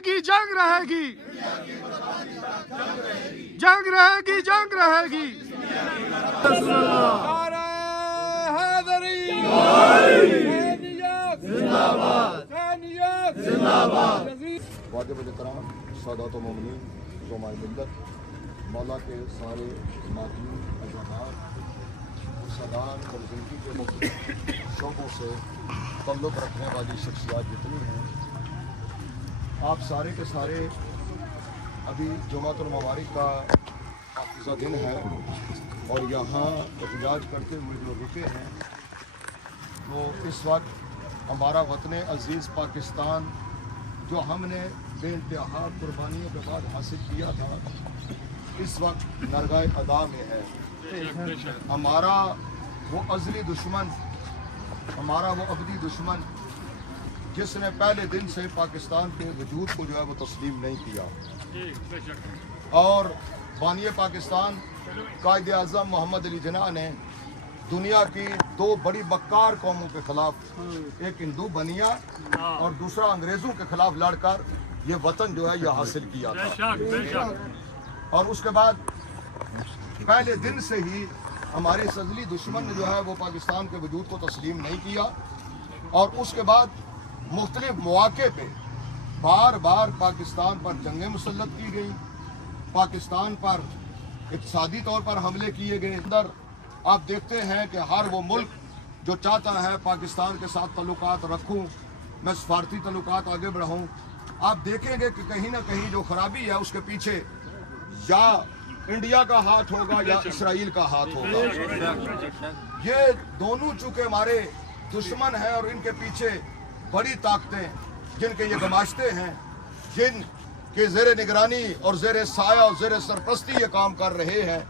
रहेगी, जंग रहेगी, जंग रहेगी, जंग रहेगी। वाजिब एहतराम सादात व मोमिनीन ज़ुमाए मिल्लत मौला के सारे मातमी अज़ादार सदान और ज़िंदगी के मुख्तलिफ शोबों से तल्लुक़ रखने वाली शख्सियात जितनी हैं, आप सारे के सारे अभी जुमातुल मुबारक का पाकीज़ा दिन है और यहाँ एहतजाज करते हुए जो रुके हैं, तो इस वक्त हमारा वतन अज़ीज़ पाकिस्तान जो हमने बेइंतहा कुर्बानियों के बाद हासिल किया था, इस वक्त नरगाए अदा में है। हमारा वो अज़ली दुश्मन, हमारा वो अबदी दुश्मन जिसने पहले दिन से पाकिस्तान के वजूद को जो है वो तस्लीम नहीं किया, और बानी पाकिस्तान कायदे आज़म मोहम्मद अली जिन्ना ने दुनिया की दो बड़ी मक्कार कौमों के खिलाफ, एक हिंदू बनिया और दूसरा अंग्रेज़ों के खिलाफ लड़कर ये वतन जो है यह हासिल किया था। और उसके बाद पहले दिन से ही हमारे सजली दुश्मन ने जो है वो पाकिस्तान के वजूद को तस्लीम नहीं किया, और उसके बाद मुख्तलिफ मौके पे बार बार पाकिस्तान पर जंगें मुसल्लत की गई, पाकिस्तान पर इक़्तिसादी तौर पर हमले किए गए। अंदर आप देखते हैं कि हर वो मुल्क जो चाहता है पाकिस्तान के साथ तल्लुकात रखूं, मैं सफारती तल्लुकात आगे बढ़ाऊं, आप देखेंगे कि कहीं ना कहीं जो खराबी है उसके पीछे या इंडिया का हाथ होगा या इसराइल का हाथ होगा। ये दोनों चूंकि हमारे दुश्मन हैं और इनके पीछे बड़ी ताकतें जिनके ये गमाशते हैं, जिन के ज़ेर निगरानी और ज़ेर साया और ज़ेर सरपरस्ती ये काम कर रहे हैं,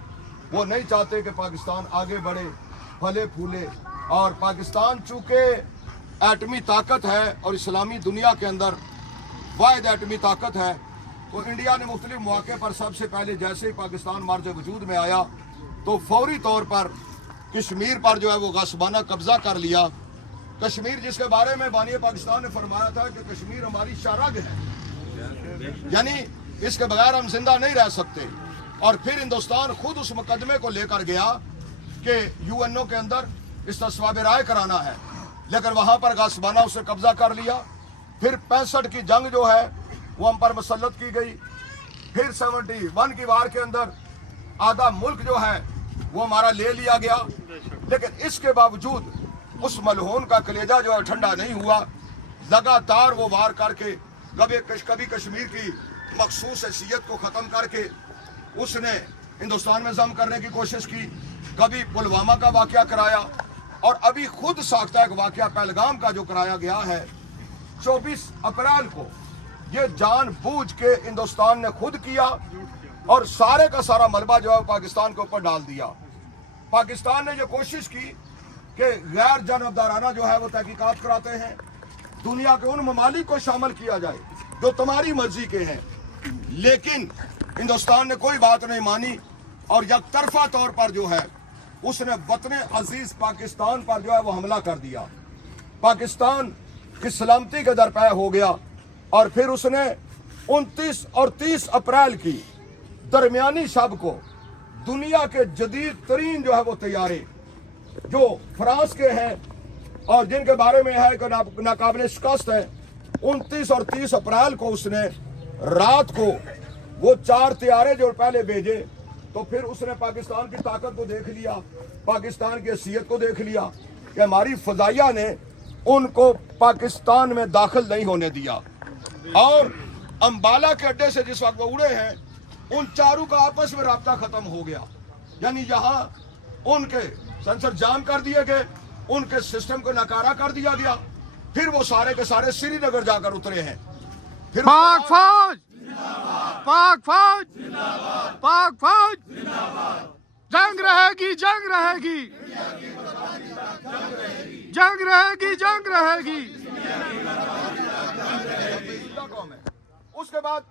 वो नहीं चाहते कि पाकिस्तान आगे बढ़े, फले फूले। और पाकिस्तान चूँकि एटमी ताकत है और इस्लामी दुनिया के अंदर वाहिद एटमी ताकत है, तो इंडिया ने मुख्तलिफ मौके पर सबसे पहले जैसे ही पाकिस्तान मार्ज वजूद में आया तो फौरी तौर पर कश्मीर पर जो है वो गस्बाना कब्जा कर लिया। कश्मीर जिसके बारे में बानी पाकिस्तान ने फरमाया था कि कश्मीर हमारी शारग है, यानी इसके बगैर हम जिंदा नहीं रह सकते। और फिर हिंदुस्तान खुद उस मुकदमे को लेकर गया कि यूएनओ के अंदर इस तस्वाब राय कराना है, लेकिन वहां पर गासबाना उसने कब्जा कर लिया। फिर 65 की जंग जो है वो हम पर मुसल्लत की गई। फिर 71 की वार के अंदर आधा मुल्क जो है वो हमारा ले लिया गया, लेकिन इसके बावजूद उस मलहून का कलेजा जो है ठंडा नहीं हुआ। लगातार वो वार करके कभी कश्मीर की मखसूस हैसियत को ख़त्म करके उसने हिंदुस्तान में जम करने की कोशिश की, कभी पुलवामा का वाक़या कराया, और अभी खुद साख्ता एक वाक़या पहलगाम का जो कराया गया है 24 अप्रैल को, ये जानबूझ के हिंदुस्तान ने खुद किया और सारे का सारा मलबा जो है पाकिस्तान के ऊपर डाल दिया। पाकिस्तान ने ये कोशिश की कि गैर जानबदाराना जो है वो तहकीकात कराते हैं, दुनिया के उन ममालिक को शामिल किया जाए जो तुम्हारी मर्जी के हैं, लेकिन हिंदुस्तान ने कोई बात नहीं मानी और यकतरफा तौर पर जो है उसने वतन अजीज पाकिस्तान पर जो है वो हमला कर दिया। पाकिस्तान की सलामती के दरपे हो गया, और फिर उसने 29 और 30 अप्रैल की दरमियानी शब को दुनिया के जदीद तरीन जो है वो तैयारे जो फ्रांस के हैं और जिनके बारे में है कि नाकाबिल शिकस्त है, 29 और 30 अप्रैल को उसने रात को वो 4 तैयारे जो पहले भेजे, तो फिर उसने पाकिस्तान की ताकत को देख लिया, पाकिस्तान की हैसियत को देख लिया कि हमारी फजाइया ने उनको पाकिस्तान में दाखिल नहीं होने दिया। और अंबाला के अड्डे से जिस वक्त वो उड़े हैं, उन चारों का आपस में राब्ता खत्म हो गया, यानी यहाँ उनके सेंसर जाम कर दिए गए, उनके सिस्टम को नकारा कर दिया गया। फिर वो सारे के सारे श्रीनगर जाकर उतरे हैं। फिर पाक फौज, पाक फौज, पाक फौज, जंग रहेगी, जंग रहेगी, जंग रहेगी, जंग रहेगी। उसके बाद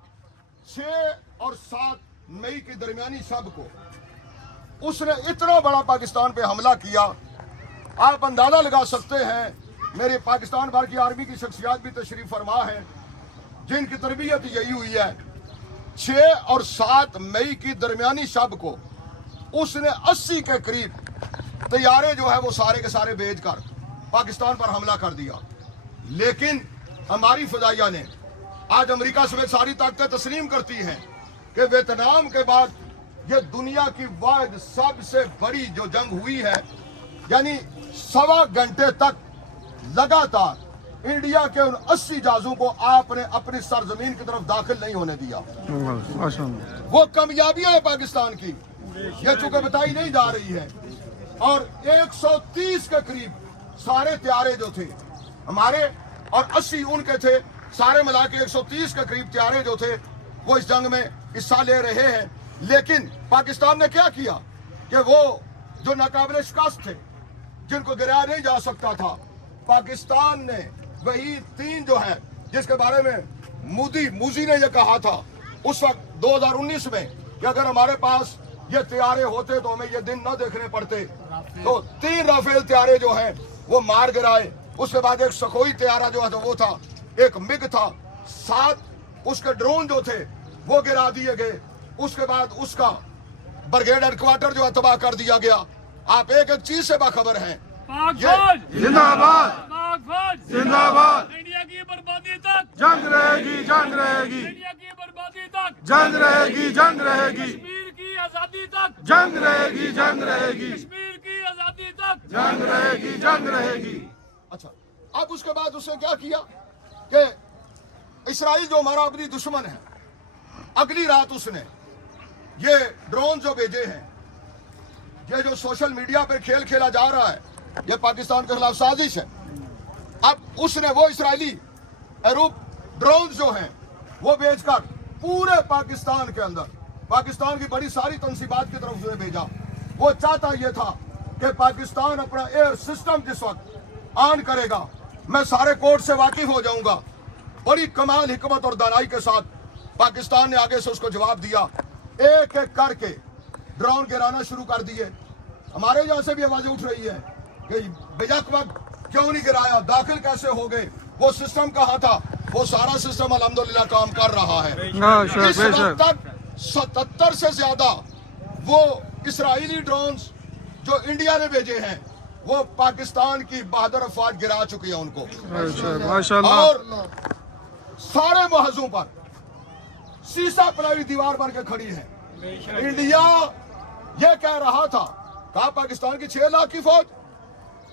6 और 7 मई की दरमियानी शब को उसने इतना बड़ा पाकिस्तान पे हमला किया, आप अंदाजा लगा सकते हैं। मेरे पाकिस्तान भर की आर्मी की शख्सियत भी तशरीफ फरमा है, जिनकी तरबियत यही हुई है, 6 और 7 मई की दरमियानी शब को उसने 80 के करीब तैयारे जो है वो सारे के सारे भेज कर पाकिस्तान पर हमला कर दिया। लेकिन हमारी फजाइया ने, आज अमेरिका समेत सारी ताकतें तस्लीम करती हैं कि वियतनाम के बाद ये दुनिया की वाहिद सबसे बड़ी जो जंग हुई है, यानी 1.25 घंटे तक लगातार इंडिया के उन 80 जहाजों को आपने अपनी सरजमीन की तरफ दाखिल नहीं होने दिया। वो कामयाबियां है पाकिस्तान की, ये चूंकि बताई नहीं जा रही है। और 130 के करीब सारे त्यारे जो थे हमारे और 80 उनके थे, सारे मिला के 130 के करीब त्यारे जो थे वो इस जंग में हिस्सा ले रहे हैं। लेकिन पाकिस्तान ने क्या किया कि वो जो नाकाबिले शिकस्त थे, जिनको गिराया नहीं जा सकता था, पाकिस्तान ने वही 3 जो है जिसके बारे में मूजी ने ये कहा था उस वक्त 2019 में कि अगर हमारे पास ये त्यारे होते तो हमें ये दिन न देखने पड़ते। तो 3 राफेल त्यारे जो हैं वो मार गिराए। उसके बाद एक सखोई त्यारा जो है तो वो था, एक मिग था, 7 उसके ड्रोन जो थे वो गिरा दिए गए। उसके बाद उसका ब्रिगेड हेडक्वार्टर जो है तबाह कर दिया गया। आप एक एक चीज से बाखबर हैं। जिंदाबाद, जिंदाबाद, इंडिया की बर्बादी तक जंग रहेगी, जंग रहेगी, इंडिया की बर्बादी तक जंग रहेगी, जंग रहेगी, कश्मीर की आजादी तक जंग रहेगी, जंग रहेगी, कश्मीर की आजादी तक जंग रहेगी, जंग रहेगी। अच्छा, अब उसके बाद उसने क्या किया कि इसराइल जो हमारा अपनी दुश्मन है, अगली रात उसने ये ड्रोन जो भेजे हैं, ये जो सोशल मीडिया पर खेल खेला जा रहा है, ये पाकिस्तान के खिलाफ साजिश है। अब उसने वो इसराइली एरोप ड्रोन जो हैं वो भेजकर पूरे पाकिस्तान के अंदर पाकिस्तान की बड़ी सारी तंसीबात की तरफ उसने भेजा। वो चाहता ये था कि पाकिस्तान अपना एयर सिस्टम जिस वक्त ऑन करेगा, मैं सारे कोर्ट से वाकिफ हो जाऊंगा। बड़ी कमाल, हिकमत और दानाई के साथ पाकिस्तान ने आगे से उसको जवाब दिया। एक एक करके ड्रोन गिराना शुरू कर दिए। हमारे यहाँ से भी आवाजें उठ रही है कि बेजक वक्त क्यों नहीं गिराया, दाखिल कैसे हो गए, वो सिस्टम कहाँ था। वो सारा सिस्टम अल्हम्दुलिल्लाह काम कर रहा है। इस वक्त तक 77 से ज्यादा वो इसराइली ड्रोन्स जो इंडिया ने भेजे हैं वो पाकिस्तान की बहादुर अफवाज गिरा चुकी है उनको। माशाअल्लाह। और सारे मुहाजों पर शीशा पनाई दीवार बन के खड़ी है। इंडिया ये कह रहा था, कहा पाकिस्तान की 6 लाख की फौज,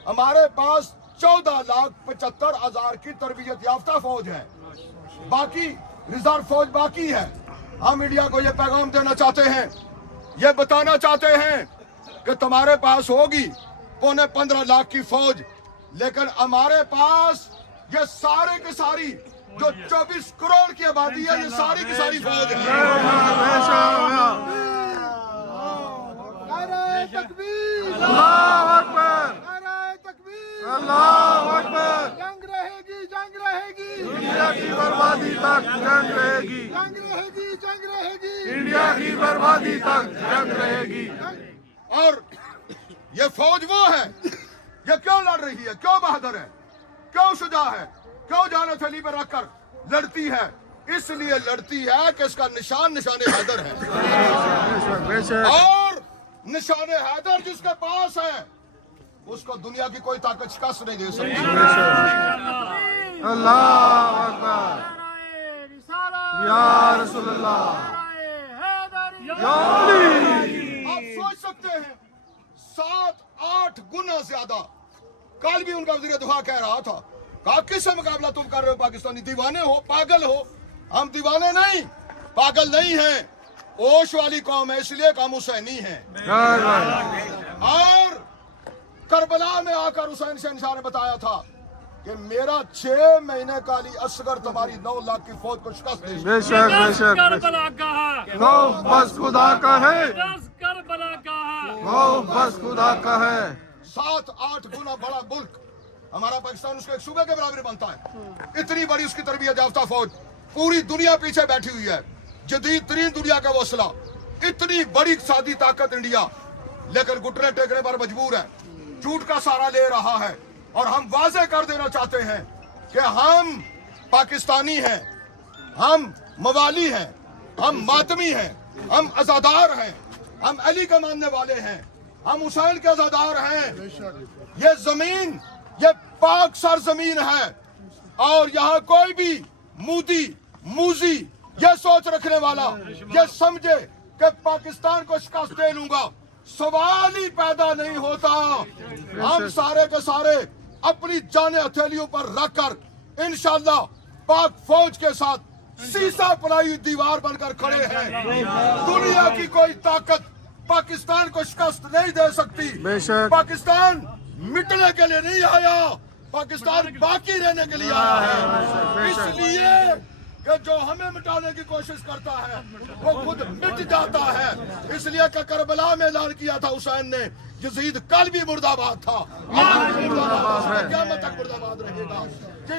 हमारे पास 14,75,000 की तरबियत याफ्ता फौज है, बाकी रिजर्व फौज बाकी है। हम इंडिया को ये पैगाम देना चाहते हैं, ये बताना चाहते हैं कि तुम्हारे पास होगी 15.25 लाख की फौज, लेकिन हमारे पास ये सारे की सारी जो 24 करोड़ की आबादी है, ये सारी की सारी फौज है। अल्लाह अकबर, अल्लाह अकबर। जंग रहेगी, जंग रहेगी, इंडिया की बर्बादी तक जंग रहेगी, जंग रहेगी, जंग रहेगी, इंडिया की बर्बादी तक जंग रहेगी। और ये फौज वो है, ये क्यों लड़ रही है, क्यों बहादुर है, क्यों शुजा है, क्यों जान हथेली पर रखकर लड़ती है। इसलिए लड़ती है कि इसका निशान निशाने हैदर है, और निशाने हैदर जिसके पास है उसको दुनिया की कोई ताकत शिकस्त नहीं दे सकती। अल्लाह अकबर, या रसूलल्लाह, आप सोच सकते हैं 7-8 गुना ज्यादा। कल भी उनका वजीर दिफा कह रहा था, कहा किससे मुकाबला तुम कर रहे हो, पाकिस्तानी दीवाने हो, पागल हो। हम दीवाने नहीं, पागल नहीं हैं, ओश वाली कौम है, इसलिए हम हुसैनी हैं। और करबला में आकर हुसैन शहनशाह ने बताया था कि मेरा 6 महीने का अली असगर तुम्हारी 9 लाख की फौज को शिकस्त दे। बेशक बेशक, करबला का है, खौफ बस खुदा का है, करबला का है, खौफ बस खुदा का है। 7-8 गुना बड़ा मुल्क हमारा पाकिस्तान उसके एक सूबे के बराबर बनता है। इतनी बड़ी उसकी तरबियत याफ्ता फौज, पूरी दुनिया पीछे बैठी हुई है, जदीद तरीन दुनिया का वसला, इतनी बड़ी इक़्तिसादी ताकत इंडिया, लेकिन घुटने टेकने पर मजबूर है, झूठ का सहारा ले रहा है। और हम वाजे कर देना चाहते हैं कि हम पाकिस्तानी हैं, ہم موالی ہیں، ہم ماتمی ہیں، ہم عزادار ہیں، ہم علی کا ماننے والے ہیں، ہم حسین کے عزادار ہیں۔ یہ زمین یہ پاک سرزمین ہے، اور یہاں کوئی بھی مودی موزی یہ سوچ رکھنے والا یہ سمجھے کہ پاکستان کو شکست دے لوں گا، سوال ہی پیدا نہیں ہوتا۔ ہم سارے کے سارے اپنی جانیں ہتھیلیوں پر رکھ کر انشاءاللہ پاک فوج کے ساتھ سیسا پلائی دیوار بن کر کھڑے ہیں۔ دنیا کی کوئی طاقت پاکستان کو شکست نہیں دے سکتی۔ بے شک۔ پاکستان مٹنے کے لیے نہیں آیا، پاکستان باقی رہنے کے لیے آیا ہے۔ اس لیے کہ جو ہمیں مٹانے کی کوشش کرتا ہے وہ خود مٹ جاتا ہے۔ اس لیے کہ کربلا میں اعلان کیا تھا حسین نے، یزید کل بھی مردہ باد تھا، آج بھی مردہ باد ہے، قیامت تک مردہ باد رہے گا۔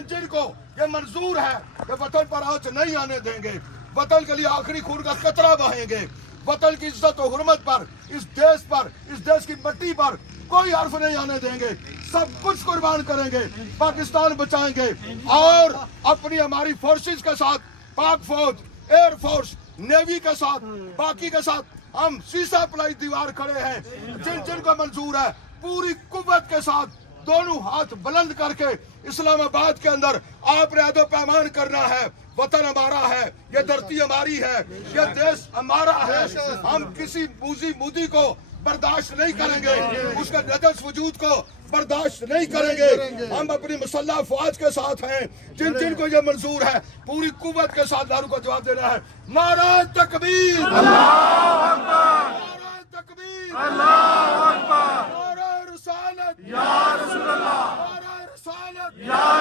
جن کو یہ منظور ہے کہ وطن پر آنچ نہیں آنے دیں گے، وطن کے لیے آخری خون کا قطرہ بہائیں گے، وطن کی عزت و حرمت پر، اس دیش کی مٹی پر کوئی حرف نہیں آنے دیں گے، سب کچھ قربان کریں گے، پاکستان بچائیں گے، اور اپنی ہماری فورسز کے ساتھ، پاک فوج، ایئر فورس، نیوی کے ساتھ، باقی کے ساتھ ہم سیسا پلائی دیوار کھڑے ہیں۔ جن کو منظور ہے پوری قوت کے ساتھ دونوں ہاتھ بلند کر کے اسلام آباد کے اندر آپ نے عہد و پیمان کرنا ہے۔ وطن ہمارا ہے، یہ دھرتی ہماری ہے، یہ دیش ہمارا ہے۔ ہم کسی موزی مودی کو برداشت نہیں کریں گے، اس کے نجس وجود کو برداشت نہیں کریں گے۔ ہم اپنی مسلح افواج کے ساتھ ہیں۔ جن کو یہ منظور ہے پوری قوت کے ساتھ نعروں کو جواب دینا ہے۔ نعرہ تکبیر، اللہ اکبر، نعرہ تکبیر، اللہ اکبر، نعرہ رسالت، یا رسول اللہ، نعرہ رسالت، یا